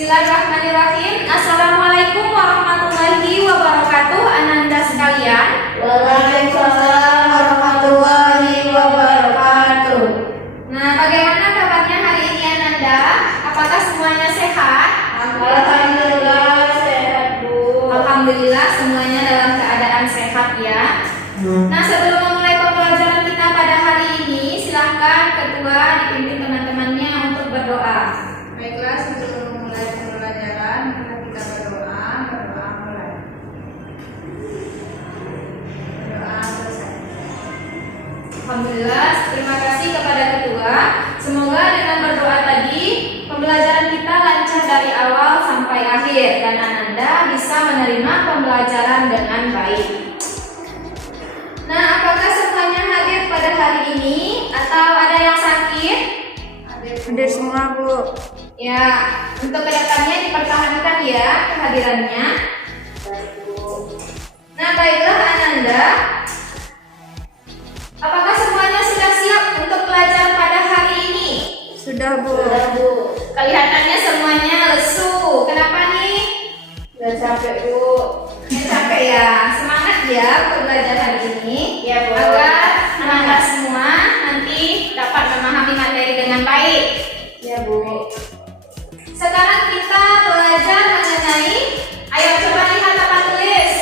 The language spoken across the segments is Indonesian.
Bismillahirrahmanirrahim. Assalamualaikum warahmatullahi wabarakatuh, Ananda sekalian. Waalaikumsalam warahmatullahi wabarakatuh. Nah, bagaimana kabarnya hari ini, Ananda? Apakah semuanya sehat? Alhamdulillah sehat, Bu. Alhamdulillah semuanya dalam keadaan sehat ya. Nah, sebelum memulai pembelajaran kita pada hari ini, silahkan ketua dipimpin teman-temannya untuk berdoa. Baiklah, sebelum memulai pembelajaran, kita berdoa mulai. Berdoa selesai. Alhamdulillah, terima kasih kepada ketua. Semoga dengan berdoa tadi pembelajaran kita lancar dari awal sampai akhir dan Ananda bisa menerima pembelajaran dengan baik. Nah, apakah semuanya hadir pada hari ini atau ada yang sakit? Hadir semua, Bu. Ya, untuk kedatangannya dipertahankan ya kehadirannya. Nah, baiklah Ananda. Apakah semuanya sudah siap untuk belajar pada hari ini? Sudah, Bu. Kelihatannya semuanya lesu. Kenapa nih? Sudah capek, Bu. Capek ya. Semangat ya untuk belajar hari ini. Ya, Bu. Agar anak-anak semua nanti dapat memahami materi dengan baik. Ya, Bu. Sekarang kita belajar mengenai, ayo coba lihat papan tulis.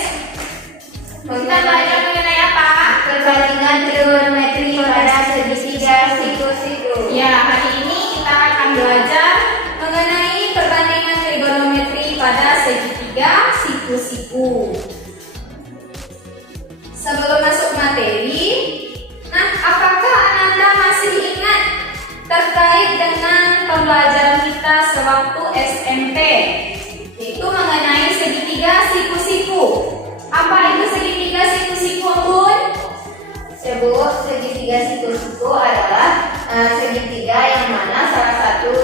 Kita belajar mengenai apa? Perbandingan trigonometri pada segitiga siku-siku. Ya, hari ini kita akan belajar mengenai perbandingan trigonometri pada segitiga siku-siku. Sebelum masuk materi, nah apakah Ananda masih ingat terkait dengan pembelajaran kita sewaktu SMP, itu mengenai segitiga siku-siku? Apa itu segitiga siku-siku, Bun? Sebut segitiga siku-siku adalah segitiga yang mana salah satu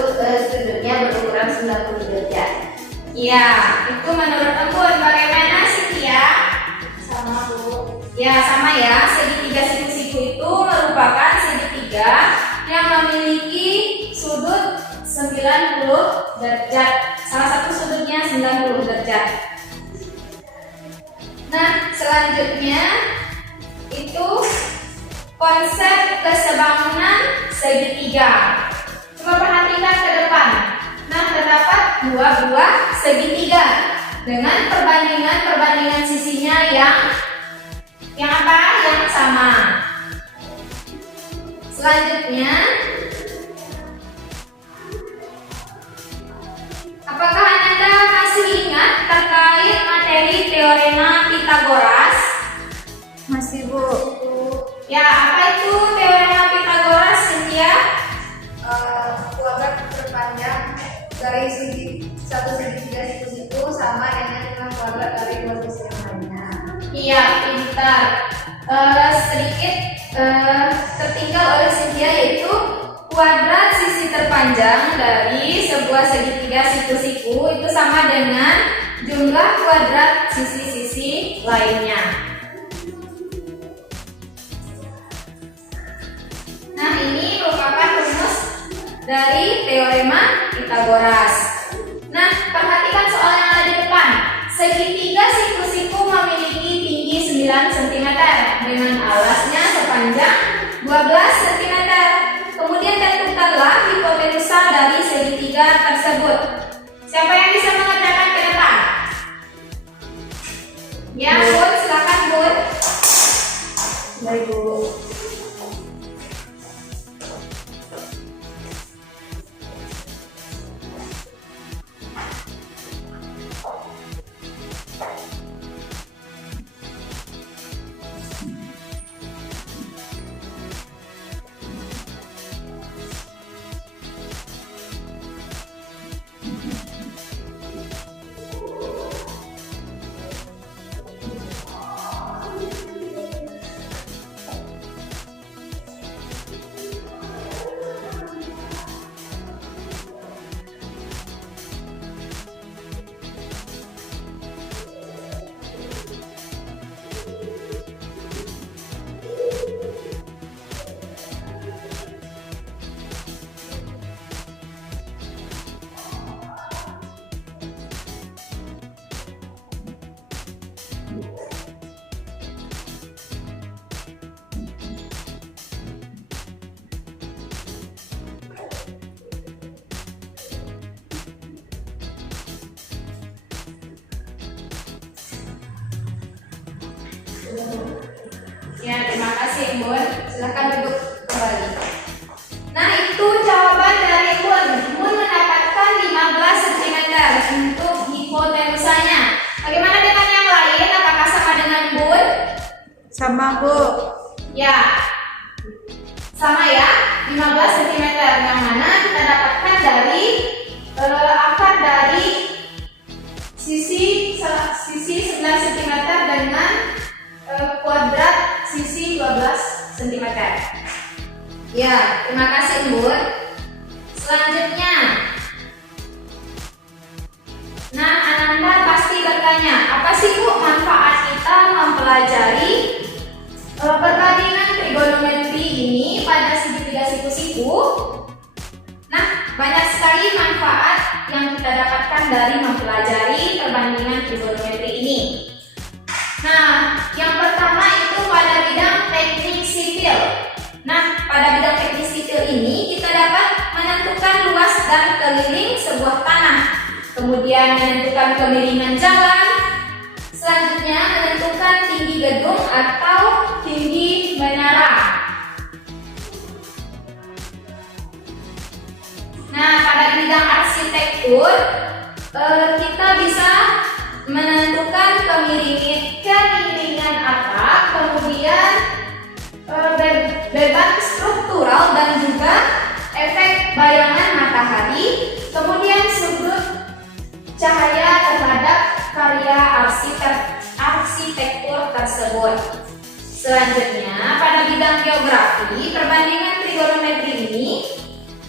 sudutnya berukuran 90 derajat. Ya, itu menurut Embun. Bagaimana Cynthia? Sama, Bu. Ya, sama ya. Segitiga siku-siku itu merupakan segitiga yang memiliki sudut 90 derajat. Salah satu sudutnya 90 derajat. Nah, selanjutnya itu konsep kesebangunan segitiga. Coba perhatikan ke depan. Nah, terdapat dua buah segitiga dengan perbandingan sisinya yang apa? Yang sama. Selanjutnya, apakah Ananda masih ingat terkait materi teorema Pythagoras? Masih, Bu. Ya, apa itu teorema Pythagoras, Cynthia? Kuadrat terpanjang dari satu segitiga siku-siku sama dengan jumlah kuadrat dari dua sisi yang lainnya. Iya, pintar. Sedikit tertinggal oleh Cynthia, yaitu kuadrat sisi terpanjang dari sebuah segitiga siku-siku itu sama dengan jumlah kuadrat sisi-sisi lainnya. Nah, ini merupakan rumus dari teorema Pythagoras. Nah, perhatikan soal yang ada di depan. Segitiga siku-siku memiliki tinggi 9 cm dengan alasnya sepanjang 12 cm. Kemudian tentukanlah hipotenusa dari segitiga tersebut. Siapa yang bisa mengerjakan ke depan? Ya, Bun, silakan, Bun. Baik, Bu. Ya, terima kasih Bun. Silahkan duduk kembali. Nah, itu jawaban dari Bun. Bun mendapatkan 15 cm untuk hipotenusanya. Bagaimana dengan yang lain? Apakah sama dengan Bun? Sama, Bu. Ya, sama ya, 15 cm. Yang mana kita dapatkan dari akar dari sisi 11 cm dengan kuadrat sisi 12 cm. Ya, terima kasih Bun. Selanjutnya, nah Ananda pasti bertanya, apa sih Bu manfaat kita mempelajari perbandingan trigonometri ini pada segitiga siku-siku? Nah, banyak sekali manfaat yang kita dapatkan dari mempelajari perbandingan trigonometri ini. Nah, yang pertama itu pada bidang teknik sipil. Nah, pada bidang teknik sipil ini kita dapat menentukan luas dan keliling sebuah tanah, kemudian menentukan kemiringan jalan, selanjutnya menentukan tinggi gedung atau tinggi menara. Nah, pada bidang arsitektur kita bisa menentukan kemiringan atap, kemudian beban struktural dan juga efek bayangan matahari, kemudian sudut cahaya terhadap karya arsitektur tersebut. Selanjutnya, pada bidang geografi, perbandingan trigonometri ini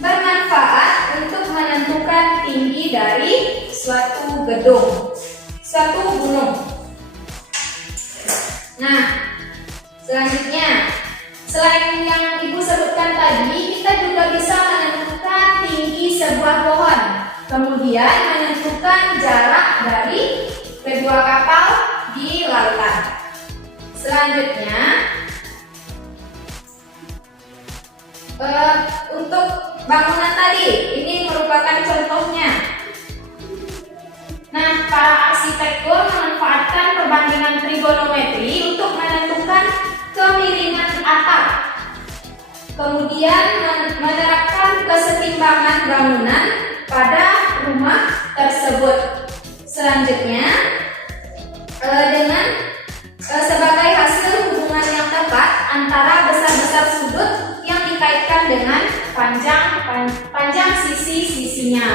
bermanfaat untuk menentukan tinggi dari suatu gedung, suatu gunung. Nah, selanjutnya, selain yang Ibu sebutkan tadi, kita juga bisa menentukan tinggi sebuah pohon, kemudian menentukan jarak dari kedua kapal di lautan. Selanjutnya, untuk bangunan tadi, ini merupakan contohnya. Nah, para arsitektur memanfaatkan perbandingan trigonometri untuk menentukan kemiringan atap, kemudian menerapkan kesetimbangan bangunan pada rumah tersebut. Selanjutnya, dengan sebagai hasil hubungan yang tepat antara besar-besar sudut yang dikaitkan dengan panjang sisi-sisinya.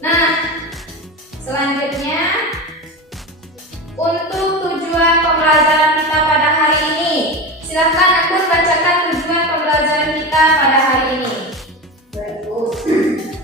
Nah, selanjutnya, untuk tujuan pembelajaran kita pada hari ini, silakan aku bacakan tujuan pembelajaran kita pada hari ini. Baik,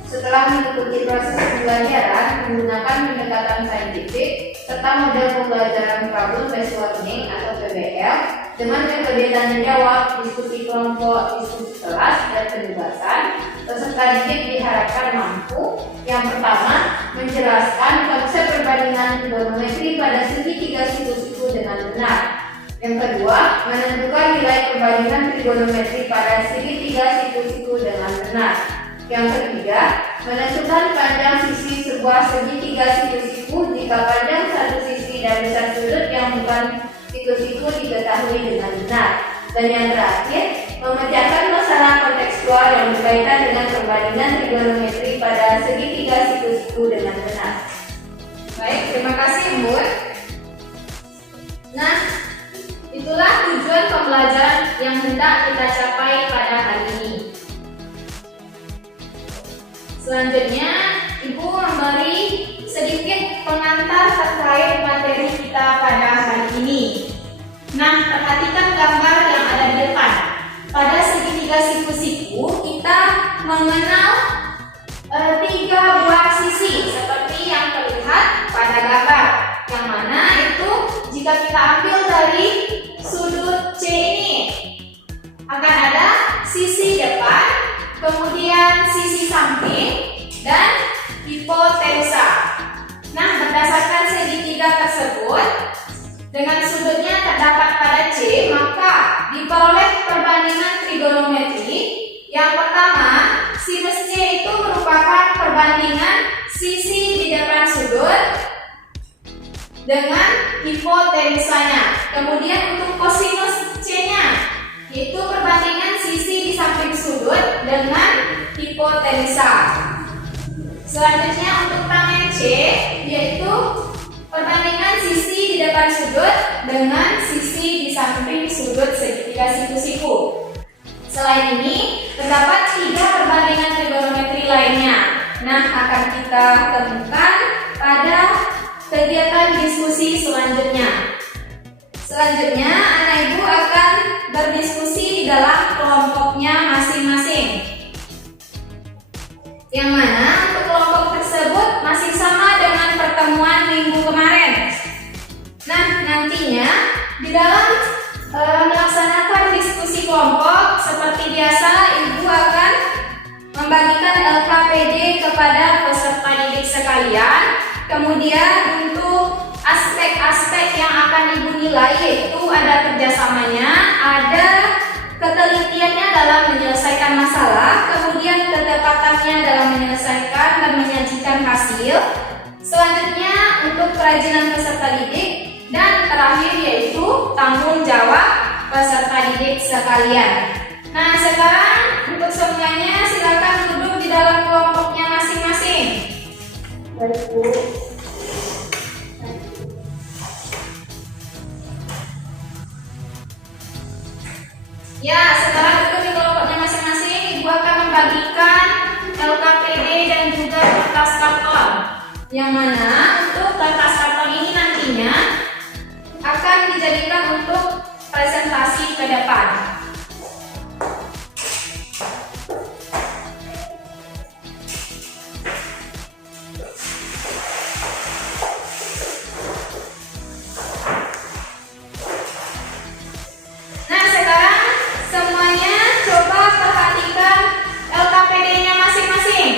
setelah mengikuti proses pembelajaran menggunakan pendekatan saintifik serta model pembelajaran problem based learning atau PBL dengan metode tanya jawab, diskusi kelompok, diskusi kelas, dan penugasan, peserta didik diharapkan mampu: yang pertama, menjelaskan konsep perbandingan trigonometri pada segitiga siku-siku dengan benar. Yang kedua, menentukan nilai perbandingan trigonometri pada segitiga siku-siku dengan benar. Yang ketiga, menentukan panjang sisi sebuah segitiga siku-siku jika panjang satu sisi dan besar sudut yang bukan siku-siku diketahui dengan benar. Dan yang terakhir, memecahkan masalah kontekstual yang berkaitan dengan perbandingan trigonometri pada segitiga siku-siku dengan benar. Baik, terima kasih Bun. Nah, itulah tujuan pembelajaran yang hendak kita capai pada hari ini. Selanjutnya, Ibu memberi sedikit pengantar terkait materi kita pada hari ini. Nah, perhatikan gambar yang ada di depan. Pada segitiga siku-siku, kita mengenal 3 buah sisi seperti yang terlihat pada gambar. Yang mana itu jika kita ambil dari sudut C ini, akan ada sisi depan, kemudian sisi samping, dan hipotenusa. Nah, berdasarkan segitiga tersebut, dengan sudutnya terdapat pada C, maka diperoleh perbandingan trigonometri. Yang pertama, sinus C itu merupakan perbandingan sisi di depan sudut dengan hipotenusanya. Kemudian untuk kosinus C-nya, yaitu perbandingan sisi di samping sudut dengan hipotenusa. Selanjutnya untuk tangen C, yaitu perbandingan sisi di depan sudut dengan sisi di samping sudut segitiga siku-siku. Selain ini, terdapat 3 perbandingan trigonometri lainnya. Nah, akan kita temukan pada kegiatan diskusi selanjutnya. Selanjutnya, anak ibu akan berdiskusi di dalam kelompoknya masing-masing. Yang mana untuk kelompok tersebut masih sama dengan pertemuan minggu kemarin. Nah, nantinya di dalam melaksanakan diskusi kelompok seperti biasa, ibu akan membagikan LKPD kepada peserta didik sekalian. Kemudian untuk aspek-aspek yang akan ibu nilai, yaitu ada kerjasamanya, ada ketelitiannya dalam menyelesaikan masalah, kemudian ketepatannya dalam menyelesaikan dan menyajikan hasil. Selanjutnya untuk kerajinan peserta didik, dan terakhir yaitu tanggung jawab peserta didik sekalian. Nah, sekarang untuk semuanya silakan duduk di dalam kelompoknya masing-masing. Baik, Bu. Ya, setelah duduk di kelompoknya masing-masing, ibu akan membagikan LKPD dan juga kertas karton. Yang mana untuk kertas karton ini nantinya akan dijadikan untuk presentasi ke depan. Nah, sekarang semuanya coba perhatikan LKPD-nya masing-masing,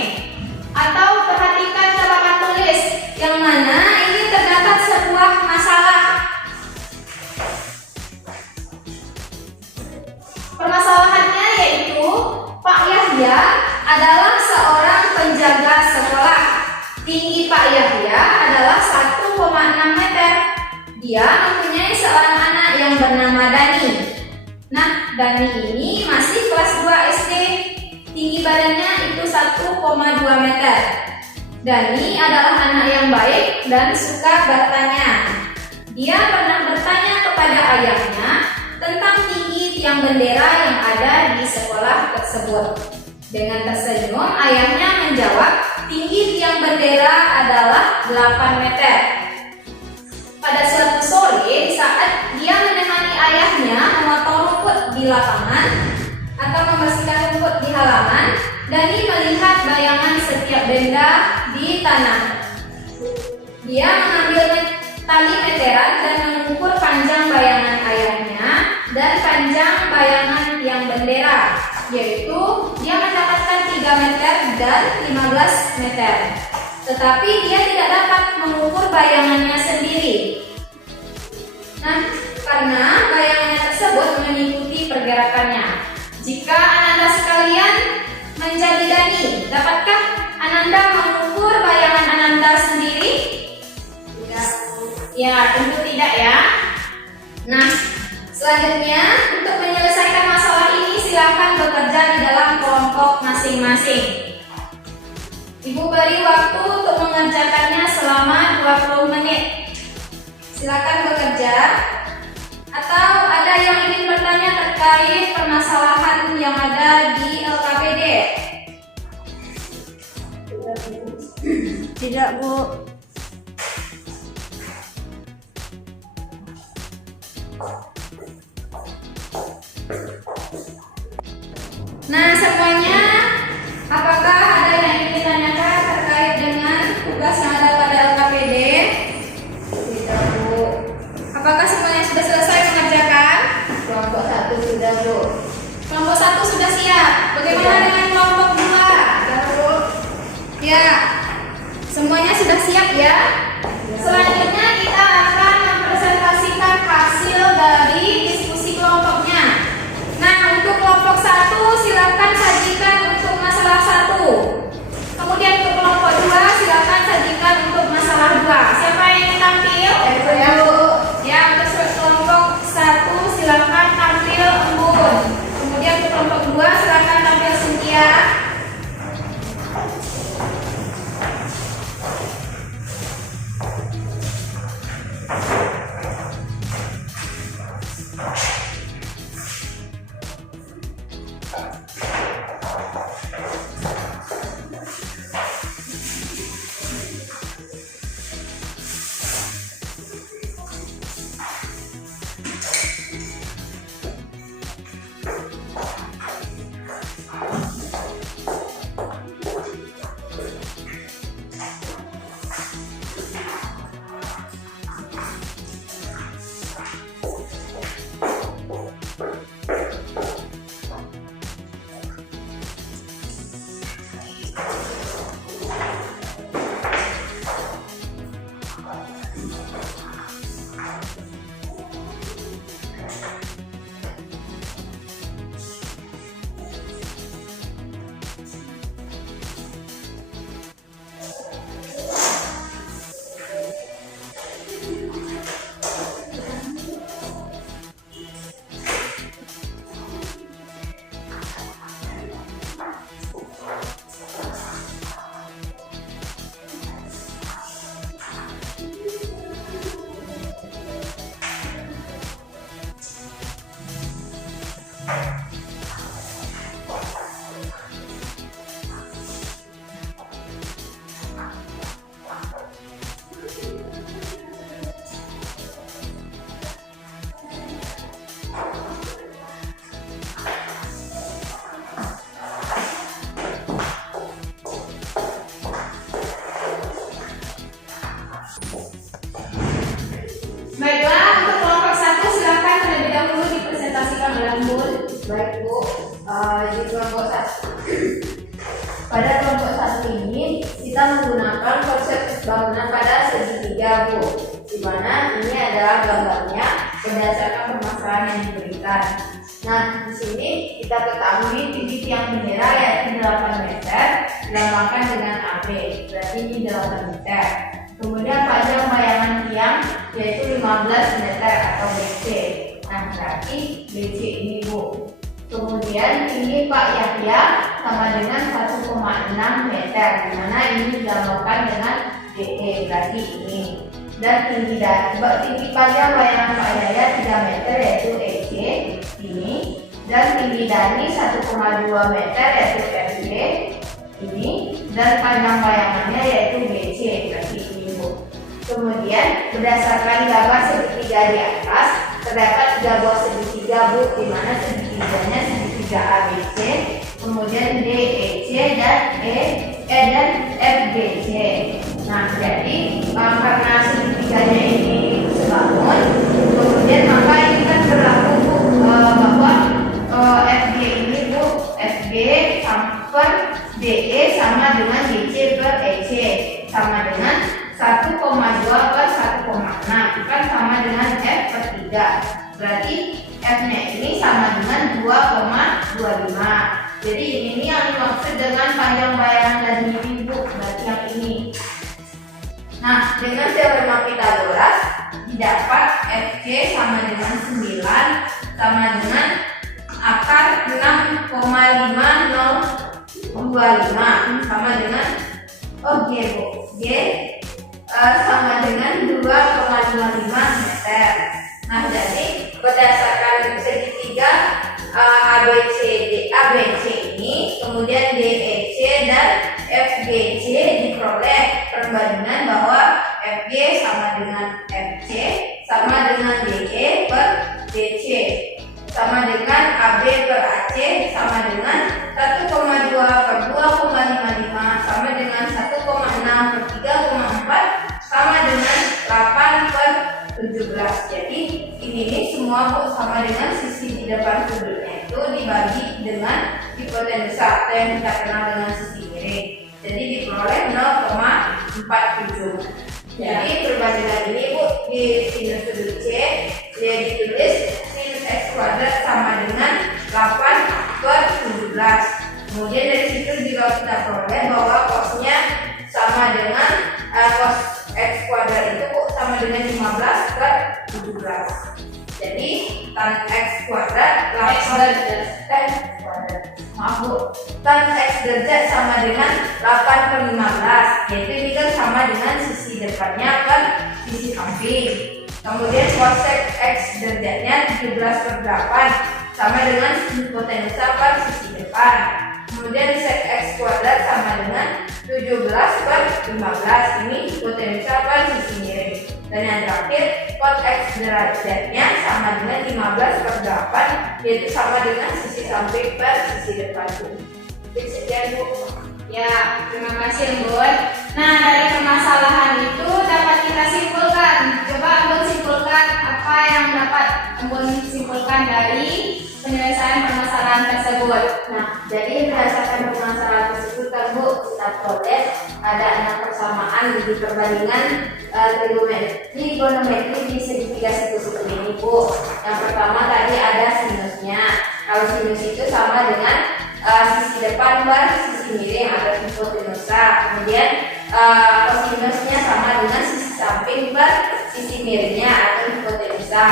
atau perhatikan catatan tulis yang mana ini terdapat sebuah masalah. Permasalahannya yaitu Pak Yahya adalah seorang penjaga sekolah. Tinggi Pak Yahya adalah 1,6 meter. Dia mempunyai seorang anak yang bernama Dani. Nah, Dani ini masih kelas 2 SD. Tinggi badannya itu 1,2 meter. Dani adalah anak yang baik dan suka bertanya. Dia pernah bertanya kepada ayahnya tentang tinggi tiang bendera yang ada di sekolah tersebut. Dengan tersenyum, ayahnya menjawab, tinggi tiang bendera adalah 8 meter. Pada suatu sore, saat dia menemani ayahnya memotong rumput di lapangan atau membersihkan rumput di halaman, Dani melihat bayangan setiap benda di tanah. Dia mengambil tali meteran dan mengukur panjang bayangan ayahnya dan panjang bayangan tiang bendera, yaitu dia mendapatkan 3 meter dan 15 meter. Tetapi dia tidak dapat mengukur bayangannya sendiri. Nah, karena bayangannya tersebut mengikuti pergerakannya. Jika Ananda sekalian menjadi Dani, dapatkah Ananda mengukur bayangan Ananda sendiri? Tidak. Ya, tentu tidak ya. Nah, selanjutnya untuk menyelesaikan masalah ini silakan bekerja di dalam kelompok masing-masing. Ibu beri waktu untuk mengerjakannya selama 20 menit. Silakan bekerja. Atau ada yang ingin bertanya terkait permasalahan yang ada di LKPD? Tidak, Bu. Nah, semuanya, apakah ada yang ingin ditanyakan terkait dengan tugas yang ada pada LKPD? Tidak, Bu. Apakah semuanya sudah selesai mengerjakan? Kelompok 1 sudah, Bu. Kelompok 1 sudah siap. Bagaimana Sudah. dengan kelompok 2? Sudah, Bu. Ya, semuanya sudah siap ya. Selanjutnya kita akan mempresentasikan hasil dari diskusi kelompoknya. Nah, untuk kelompok 1 silakan sajikan untuk masalah 1. Kemudian untuk kelompok 2 silakan sajikan untuk masalah 2. Siapa yang ingin tampil? bangunan pada segitiga, Bu. Di mana ini adalah gambarnya berdasarkan permasalahan yang diberikan. Nah, di sini kita ketahui tinggi tiang bendera yaitu 8 meter, dilambangkan dengan AB, berarti ini 8 meter. Kemudian panjang bayangan tiang yaitu 15 meter atau BC. Nah, berarti BC ini, Bu. Kemudian tinggi Pak Yahya sama dengan 1,6 meter, di mana ini dilambangkan dengan DE, berarti ini. Dan tinggi panjang bayangan Pak Yahya 3 meter yaitu EC ini, dan tinggi Dani 1,2 meter yaitu FG ini, dan panjang bayangannya yaitu BC, berarti ini, Bu. Kemudian berdasarkan gambar segitiga di atas terdapat 3 buah segitiga, Bu, di mana segitiganya segitiga ABC, kemudian DEC dan dan FGC. Nah, jadi karena segitiganya ini sebangun, kemudian maka ini kan berlaku, Bu, bahwa FG ini, Bu, FG per DE sama dengan DC per EC sama dengan 1,2 per 1,6, kan sama dengan F per 3. Berarti F-nya ini sama dengan 2,25. Jadi ini yang dimaksud dengan panjang bayangan dan ini, Bu, berarti yang ini. Nah, dengan teorema Pythagoras didapat Fc sama dengan 9 sama dengan akar 6,5025 sama dengan G, Bu. G sama dengan 2,55 meter. Nah, jadi berdasarkan segitiga ABC ini, kemudian DEC dan FGC diperoleh perbandingan bahwa FG sama dengan FC sama dengan DE per DC sama dengan AB per AC sama dengan 1,2 per 2,55 sama dengan 1,6 per 3,4 sama dengan 8 per 17. Jadi ini semua, Bu, sama dengan sisi di depan sudutnya itu dibagi dengan hipotenusa atau yang kita kenal dengan sisi miring. Jadi diperoleh 0,47. Jadi perbandingan ini, Bu, di sinus sudut C dia ditulis sinus X kuadrat sama dengan 8 per 17. Kemudian dari situ juga kita peroleh bahwa cosnya sama dengan cos X kuadrat itu, Bu, sama dengan 15 per 17. Jadi tan X kuadrat tan X derajat sama dengan 8 per 15, yaitu ini kan sama dengan sisi depannya per sisi samping. Kemudian cosec X derajatnya 17 per 8 sama dengan hipotenusa per sisi depan. Kemudian sec X kuadrat sama dengan 17 per 15, ini hipotenusa per sisi miring. Dan yang terakhir, cot X derajatnya sama dengan 15 per 8, yaitu sama dengan sisi samping per sisi depan. Sekian, Bu. Ya, terima kasih, Bun. Nah, dari permasalahan itu dapat kita simpulkan. Coba Bun simpulkan apa yang dapat Bun simpulkan dari penyelesaian permasalahan tersebut. Nah, jadi berdasarkan permasalahan tersebut kan, Bu, kita peroleh ada 6 persamaan di perbandingan trigonometri di segitiga siku ini, Bu. Yang pertama tadi ada sinusnya. Kalau sinus itu sama dengan sisi depan per sisi miring atau hipotenusa. Kemudian kosinusnya sama dengan sisi samping per sisi miringnya atau hipotenusa.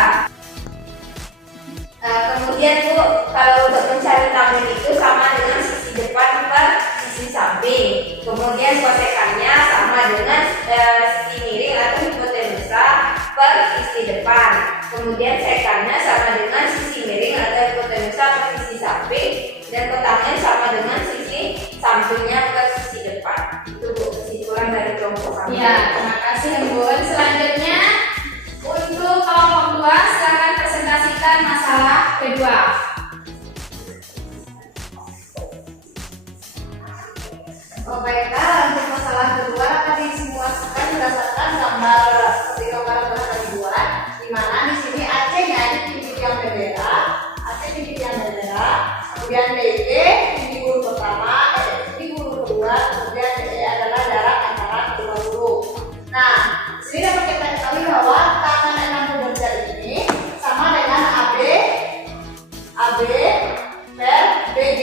Kemudian, Bu, kalau untuk mencari tamrin itu sama dengan sisi depan per sisi samping. Kemudian kosekannya sama dengan sisi miring atau hipotenusa per sisi depan. Kemudian sekannya sama dengan sisi miring atau hipotenusa per sisi samping. Dan kotangnya sama dengan sisi sampingnya per sisi depan. Itu, Bu, kesimpulan dari kelompok kami. Ya, terima kasih, Bun. Selanjutnya untuk kelompok 2, silakan presentasikan masalah kedua. Oh, baiklah, untuk masalah kedua akan disimulasikan berdasarkan gambar seperti gambar yang telah dibuat, di mana di sini AC-nya ini tinggi tiang bendera, AC tinggi tiang bendera, kemudian DE tinggi guru pertama, tinggi guru kedua, kemudian DE adalah jarak antara kedua guru. Jadi dapat kita ketahui bahwa tangan 60 derajat ini sama dengan AB per BG.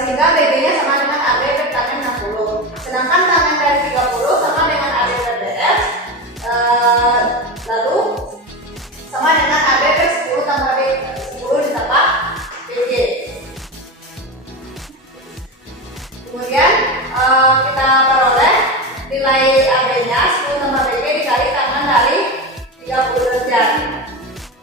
Sehingga BG-nya sama dengan AB per tangan 60. Sedangkan tangan dari 30 sama dengan AB per BF. Lalu sama dengan AB per 10 tambah B 10 ditambah BG. Kemudian kita peroleh nilai AB-nya 10 tambah BG dikali tangan dari 30 derajat.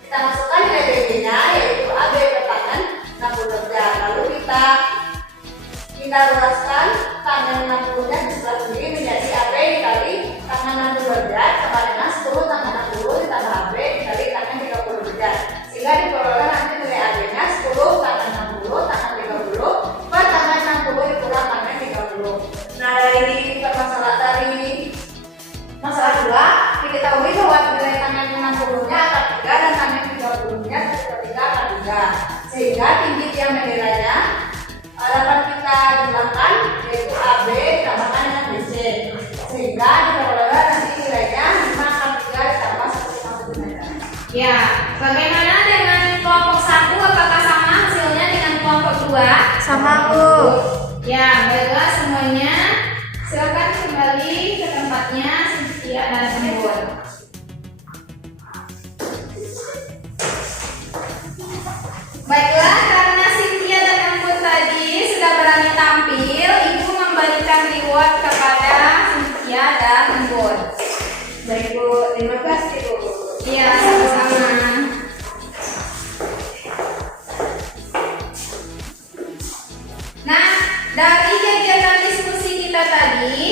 Kita masukkan nilai BG-nya yaitu AB per tangan 60 derajat. Lalu kita ruaskan tangan 60-nya di sebelah kiri menjadi AB dikali tangan 60 derajat sama dengan 10 tangan 60 ditambah AB dikali tangan 30 derajat. Sehingga diperoleh nanti nilai AB-nya 10 tangan 60 tangan 30 per tangan 60 dikurang tangan 30. Nah, dari masalah 2 diketahui bahwa nilai tangan 60-nya akan 3 dan tangan 30-nya sepertiga akan 3. Sehingga tinggi tiang benderanya dapat kita jumlahkan yaitu AB ditambahkan dengan BC. Sehingga diperoleh nanti nilainya 5 akan 3 ditambah 1,1 meter. Ya, bagaimana dengan kelompok 1? Apakah sama hasilnya dengan kelompok 2? Sama, Bu. Ya, baiklah semuanya. Silakan kembali ke tempatnya, Cynthia dan Embun. Baiklah, karena Cynthia dan Embun tadi sudah berani tampil, Ibu memberikan reward kepada Cynthia dan Embun. Baik Bu, terima kasih Bu. Iya, sama-sama. Nah, dari kegiatan diskusi kita tadi,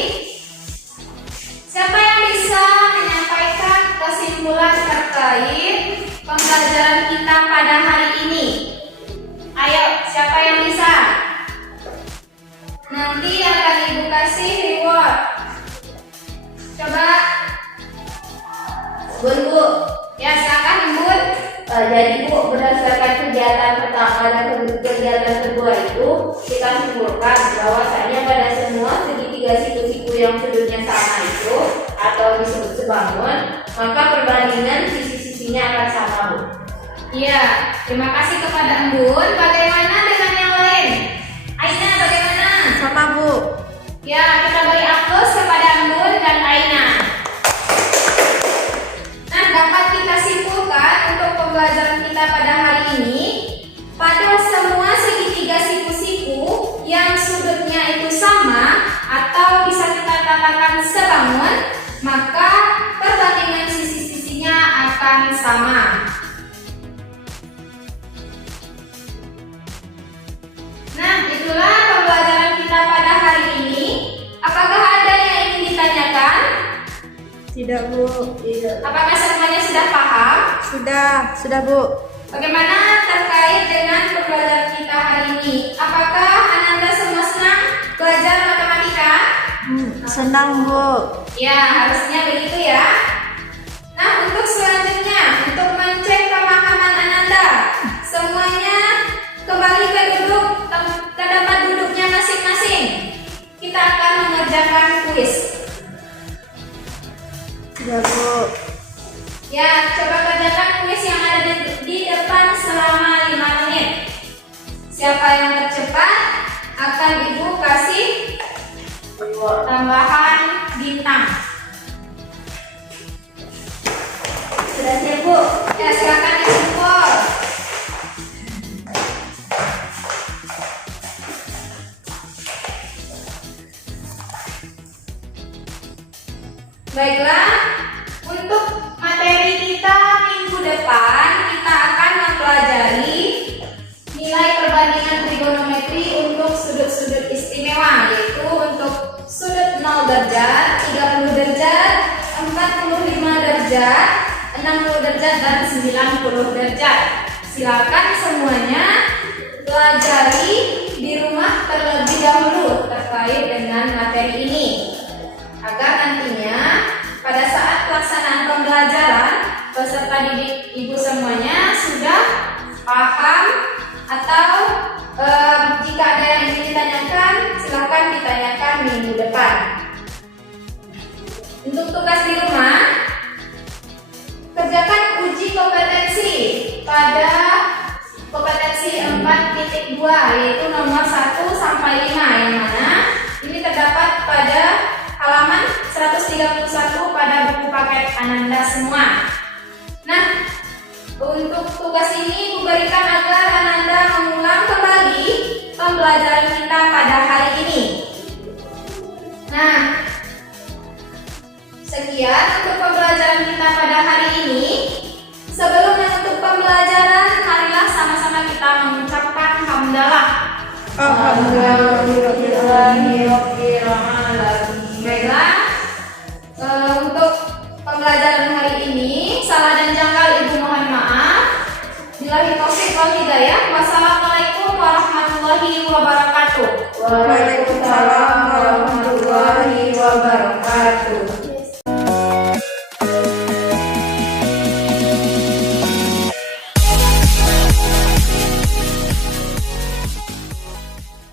siapa yang bisa menyampaikan kesimpulan terkait pembelajaran kita pada hari ini? Ayo, siapa yang bisa? Nanti akan Ibu kasih reward. Coba, Bun Bu, ya silakan Embun. jadi Bu, berdasarkan kegiatan pertama dan kegiatan kedua itu kita simpulkan bahwasanya pada semua segitiga siku-siku yang sudutnya sama itu atau disebut sebangun, maka perbandingan sisi-sisinya akan sama Bu. Iya, terima kasih kepada Embun. Bagaimana dengan yang lain? Aina, bagaimana? Sama, Bu. Ya, kita beri aplaus kepada Embun dan Aina. Nah, dapat kita simpulkan untuk pembelajaran kita pada hari ini, pada semua segitiga siku-siku yang sudutnya itu sama atau bisa kita katakan sebangun, maka perbandingan sisi-sisinya akan sama. Nah, itulah pembelajaran kita pada hari ini. Apakah ada yang ingin ditanyakan? Tidak, Bu. Apakah semuanya sudah paham? Sudah, Bu. Bagaimana terkait dengan pembelajaran kita hari ini? Apakah Ananda semua senang belajar matematika? Senang, Bu. Ya, harusnya begitu ya. Nah, untuk selanjutnya, untuk mencek pemahaman Ananda, semuanya kembali ke tempat duduknya masing-masing. Kita akan mengerjakan kuis. Sudah, Bu. Ya, coba kerjakan kuis yang ada di depan selama 5 menit. Siapa yang tercepat akan Ibu kasih tambahan bintang. Sudah siap Bu? Ya, silakan dikumpul. Baiklah, untuk materi kita minggu depan kita akan mempelajari nilai perbandingan trigonometri untuk sudut-sudut istimewa, yaitu untuk sudut 0 derajat, 30 derajat, 45 derajat, 60 derajat, dan 90 derajat. Silakan semuanya pelajari di rumah terlebih dahulu terkait dengan materi ini, agar nantinya pada saat pelaksanaan pembelajaran peserta didik Ibu semuanya sudah paham, atau jika ada yang ingin ditanyakan silakan ditanyakan minggu depan. Untuk tugas di rumah, kerjakan uji kompetensi pada kompetensi 4.2 yaitu nomor 1 sampai 5 yang mana ini terdapat pada halaman 131 pada buku paket Ananda semua. Nah, untuk tugas ini kuberikan agar Ananda mengulang kembali pembelajaran kita pada hari ini. Nah, sekian untuk pembelajaran kita pada hari ini. Sebelum menutup pembelajaran, marilah sama-sama kita mengucapkan hamdalah. Baiklah, untuk pembelajaran hari ini, salah dan janggal Ibu mohon maaf. Billahi taufiq wal hidayah. Wassalamualaikum warahmatullahi wabarakatuh. Waalaikumsalam.